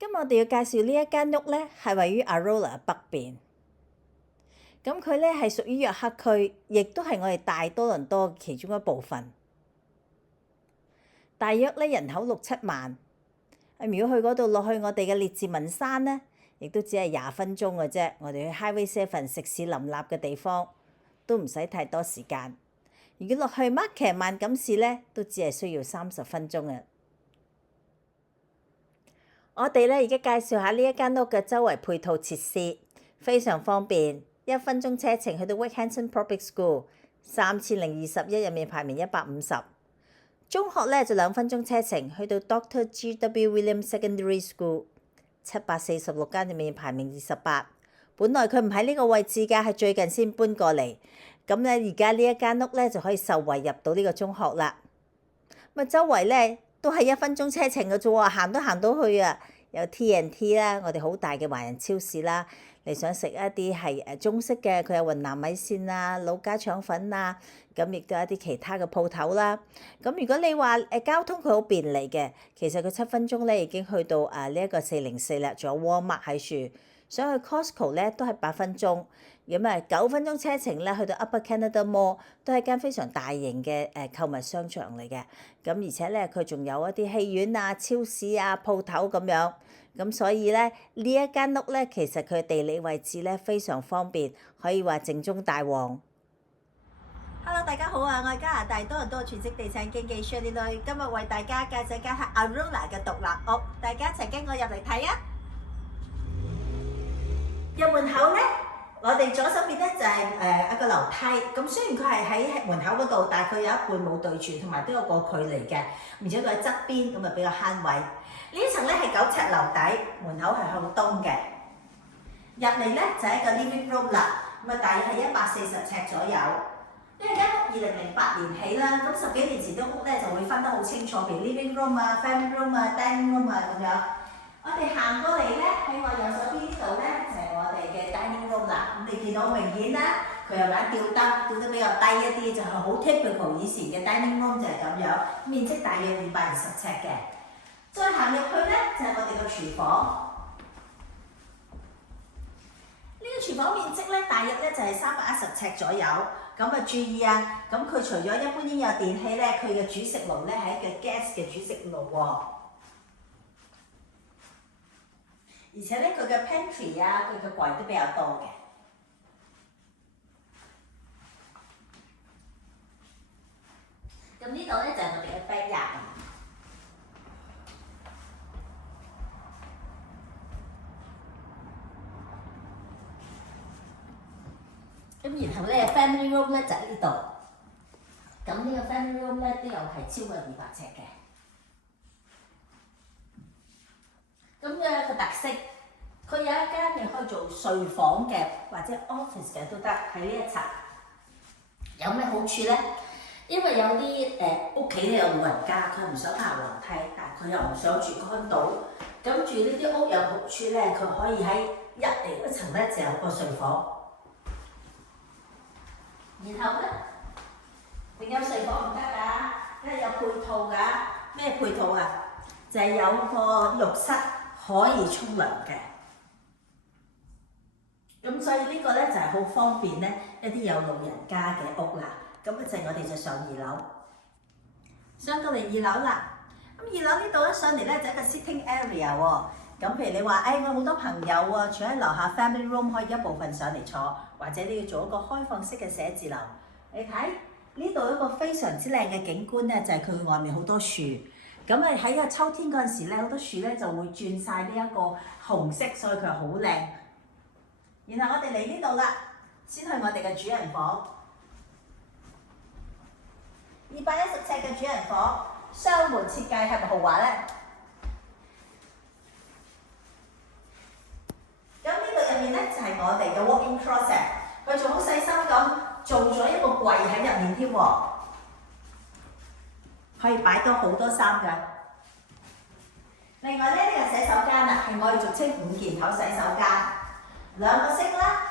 今日我哋要介紹呢一間屋咧，係位於 Arolla 北邊。咁佢咧係屬於約克區，亦都係我哋大多倫多其中一部分。大約咧人口6-7萬。如果去嗰度落去我哋嘅列治文山咧，亦都只係20分鐘嘅啫。我哋去 Highway 7食肆林立嘅地方，都唔使太多時間。如果落去 Markham 萬錦市咧，都只係需要30分鐘嘅。我哋咧而家介紹下呢一間屋嘅周圍配套設施，非常方便，1分鐘車程去到 Wake Hanson Public School， 3021入面排名150。中學咧就2分鐘車程去到 Dr. G.W. Williams Secondary School， 746間入面排名28。本來佢唔喺呢個位置㗎，係最近先搬過嚟。咁咧而家呢一間屋咧就可以受惠入到呢個中學啦。咁周圍咧都係1分鐘車程嘅啫喎，行都行到去啊！有 T&T 啦，我哋好大嘅華人超市啦。你想食一啲係中式嘅，佢有雲南米線啊、老家腸粉啊，咁亦都有一啲其他嘅鋪頭啦。咁如果你話交通佢好便利嘅，其實佢7分鐘咧已經去到呢一個404啦，仲有 Walmart 喺處。想去 Costco 咧都係8分鐘。咁9分鐘車程咧去到 Upper Canada Mall， 都係間非常大型嘅購物商場嚟嘅。咁而且咧佢仲有一啲戲院啊、超市啊、鋪頭咁樣。咁所以咧呢一間屋咧其實佢地理位置咧非常方便，可以話正宗大旺。Hello， 大家好啊！我係加拿大多倫多全職地產經紀 Shirley Lui， 今日為大家介紹間係 Arolla 嘅獨立屋，大家一齊跟我入嚟睇啊！入門口咧，我哋左手邊咧就係一個樓梯。咁雖然佢係喺門口嗰度，但係佢有一半冇對住，同埋都有個距離嘅。而且佢喺側邊，咁啊比較慳位。呢一層咧係9尺樓底，門口係向東嘅。入嚟咧就係一個 living room 啦，咁啊大約係140尺左右。因為間屋2008年起啦，咁10幾年前啲屋咧就會分得好清楚，譬如 living room 啊、family room 啊、dining room 啊咁樣。我哋行過嚟咧，喺我右手邊呢度咧就係我哋嘅 dining room 啦。咁你見到好明顯啦，佢有盞吊燈，吊得比較低一啲，就係好 typical 以前嘅 dining room 就係咁樣，面積大約220尺嘅。再行入去咧就係我哋個廚房。呢個廚房面積咧大約咧就係310尺左右。咁啊注意啊，咁佢除咗一般應有電器咧，佢嘅煮食爐咧係一個 gas 嘅煮食爐喎。而且咧，佢嘅 pantry 啊，佢嘅櫃都比較多嘅。咁呢度咧就係我哋嘅 backyard。咁然後咧 family room 咧就喺呢度。咁呢個 family room 咧都有係超過200尺嘅。咁嘅一個特色，佢有一間你可以做睡房嘅或者 office 嘅都得喺呢一層。有咩好處咧？因為有啲屋企咧有老人家，佢唔想爬樓梯，但佢又唔想住乾島。咁住呢啲屋有好處咧，佢可以喺一嚟嗰層咧就有個睡房。然後咧，仲有睡房唔得㗎，因為有配套㗎。咩配套啊？就係有個浴室。可以沖涼嘅，咁所以呢個咧就係好方便咧一啲有老人家嘅屋啦。咁一陣我哋就上2樓，上到嚟2樓啦。咁2樓呢度咧上嚟咧就一個 sitting area 喎。咁譬如你話，我好多朋友啊，住喺樓下 family room 可以一部分上嚟坐，或者你要做一個開放式嘅寫字樓。你睇呢度一個非常之靚嘅景觀咧，就係佢外面好多樹。咁喺個秋天嗰陣時咧，好多樹咧就會轉晒呢一個紅色，所以佢好靚。然後我哋嚟呢度啦，先去我哋嘅主人房。210尺嘅主人房，雙門設計係咪豪華咧？咁呢度入面咧就係我哋嘅 walk-in closet， 佢仲好細心咁做咗一個櫃喺入面添喎。可以擺多好多衫㗎。另外咧，呢個洗手間啦，係我哋俗稱5件頭洗手間，2個色啦，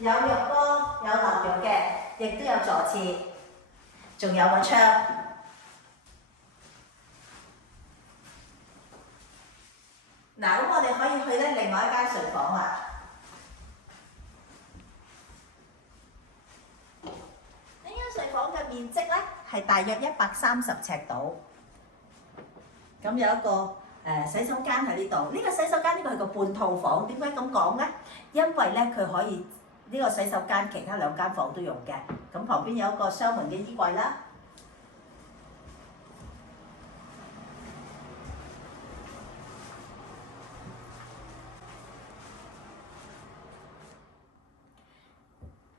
有浴缸，有淋浴嘅，亦都有坐廁，仲有個窗。嗱，咁我哋可以去咧另外一間睡房啦。呢間睡房嘅面積咧係大約130尺度。咁有一個洗手間喺呢度。呢個洗手間呢個係個半套房，點解咁講咧？因為咧佢可以呢個洗手間其他2間房都用嘅。咁旁邊有一個雙門嘅衣櫃啦。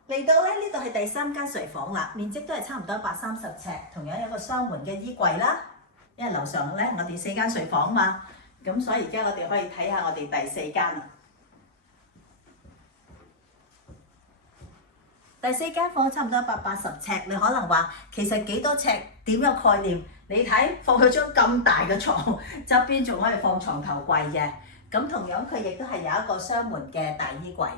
嚟到咧呢度係第3間睡房啦，面積都係差唔多130尺，同樣有一個雙門嘅衣櫃啦。因為樓上咧我哋4間睡房嘛，咁所以而家我哋可以睇下我哋第4間啦。第4間房差唔多180尺，你可能話其實幾多尺點有概念？你睇放佢張咁大嘅床，側邊仲可以放床頭櫃嘅。咁同樣佢亦都係有一個雙門嘅大衣櫃。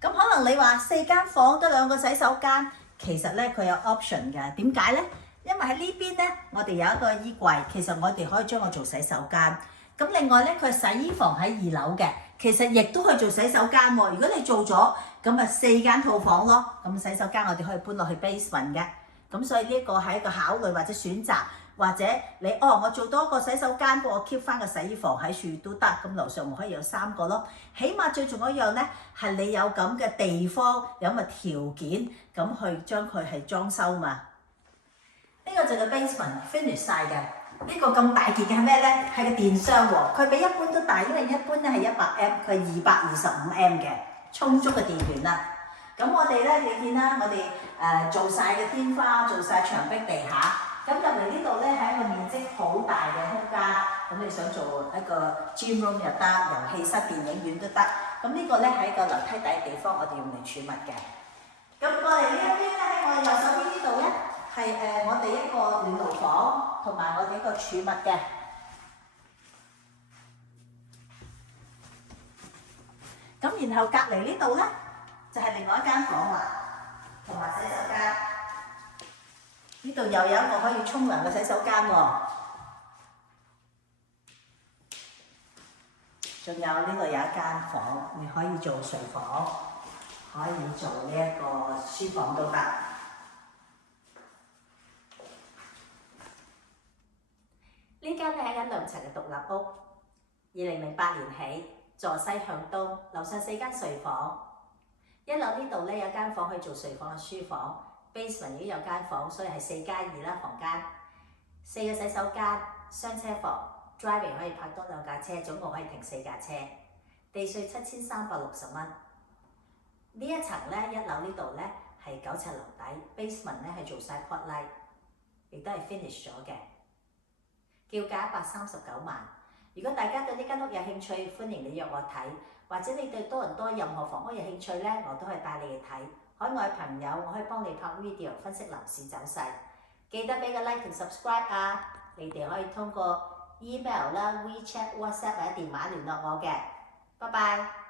咁可能你話4間房得2個洗手間，其實咧佢有 option 嘅。點解咧？因為喺呢邊咧，我哋有一個衣櫃，其實我哋可以將佢做洗手間。咁另外咧，佢洗衣房喺2樓嘅，其實亦都可以做洗手間喎。如果你做咗，咁咪4間套房咯。咁洗手間我哋可以搬落去 basement 嘅。咁所以呢個係一個考慮或者選擇。或者你我做多個洗手間，我 keep 翻個洗衣房喺處都得，咁樓上我可以有3個咯。起碼最重要一樣咧，係你有咁嘅地方，有咁嘅條件，咁去將佢係裝修嘛。呢個就係 basement finish 晒嘅。呢個咁大件嘅係咩咧？係個電箱喎，佢比一般都大，因為一般咧係100M，佢係225M嘅，充足嘅電源啦。咁我哋咧，你見啦，我哋做晒嘅天花，做晒牆壁地下。咁入嚟呢度咧係一個面積好大嘅空間，咁你想做一個 gym room 又得，遊戲室、電影院都得。咁呢個咧係一個樓梯底嘅地方，我哋用嚟儲物嘅。咁過嚟呢一邊咧，喺我哋右手邊呢度咧係我哋一個暖爐房，同埋我哋一個儲物嘅。咁然後隔離呢度咧就係另外一間房啦，同埋洗手間。呢度又有一個可以沖涼嘅洗手間喎，仲有呢度有一間房，你可以做睡房，可以做呢一個書房都得。呢間咧係間2層嘅獨立屋，2008年起，坐西向東，樓上4間睡房，1樓呢度咧有間房可以做睡房嘅書房。basement 已經有間房，所以係4+2啦房間，4個洗手間，雙車房 ，driving 可以泊多2架車，總共可以停4架車。地稅7360蚊。呢一層咧，1樓呢度咧係9尺樓底 ，basement 咧係做晒 pot light， 亦都係 finish 咗嘅。叫價139萬。如果大家對呢間屋有興趣，歡迎你約我睇，或者你對多倫多任何房屋有興趣咧，我都可以帶你去睇。海外朋友，我可以幫你拍 video 分析樓市走勢，記得俾個 like 同 subscribe 啊！你哋可以通過 email 啦、WeChat、WhatsApp 或者電話聯絡我嘅。拜拜。